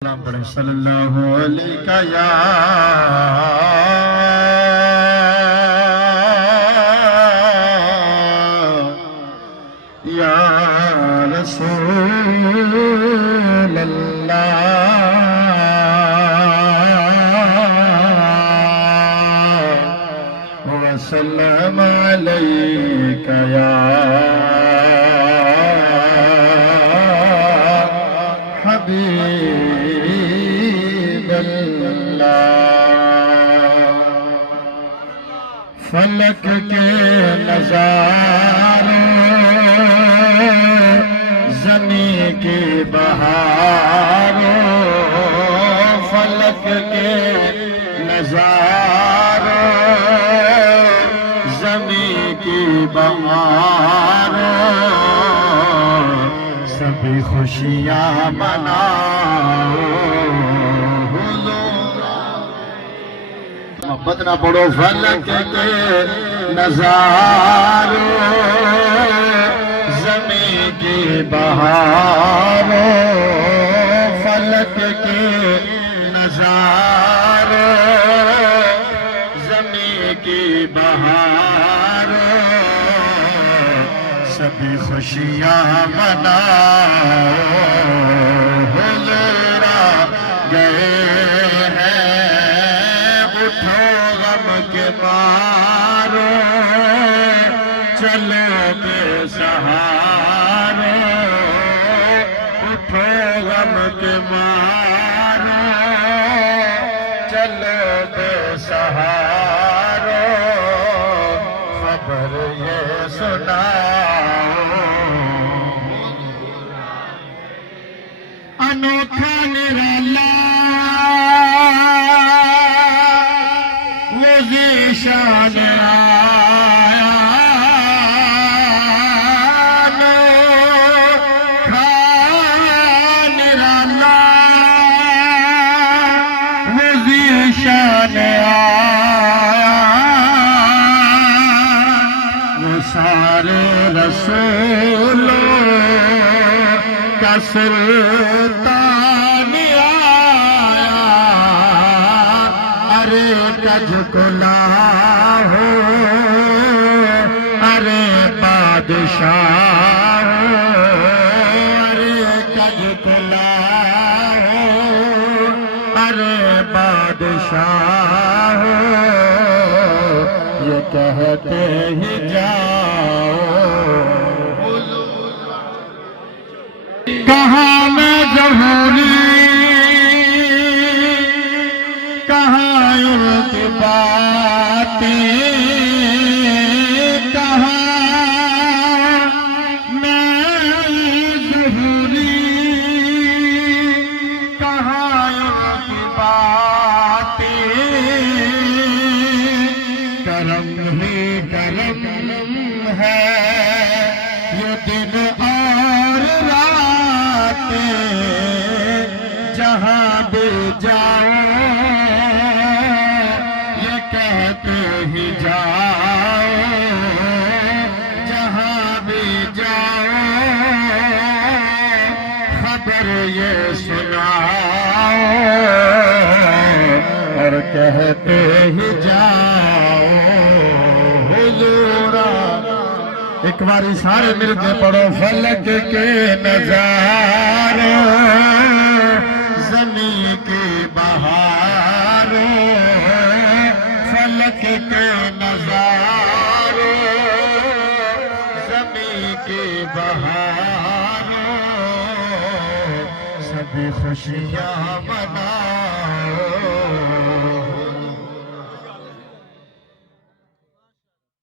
सल्लल्लाहु अलैहि या रसूल अल्लाह वसल्लम अलैका या हबीब फलक के नज़ारों ज़मीं की बहारों फलक के नज़ारों ज़मीं की बहारों सभी खुशियाँ मनाओ मोहब्बत ना पढ़ो फलक के नज़ारों ज़मीं की बहारों फलक के नज़ारों ज़मीं की बहारों सभी खुशियाँ मनाओ हुज़ूरा गए के मारो चलो बेसहारे उठो गम के मारो चलो बेसहारे खबर ये सुनाओ अनोखा निराला शान आया निराला वज़ी शान आया वो सारे रसूलों का सुल्तान अरे कज कुला हो अरे बादशाह अरे कज कुला हो अरे बादशाह ये कहते ही जाओ कहाँ मैं ज़हूरी बातें कहाँ मैं ज़हूरी कहाँ की बातें करम ही करम है ये दिन और रातें जहाँ भी जाओ कहते ही जाओ जहाँ भी जाओ खबर ये सुनाओ और कहते ही जाओ हुज़ूरा एक बारी सारे मिलके पढ़ो फलक के नज़ारे ज़मीं की बहारों फलक के नज़ारों ज़मीं की बहारों सभी खुशियाँ मना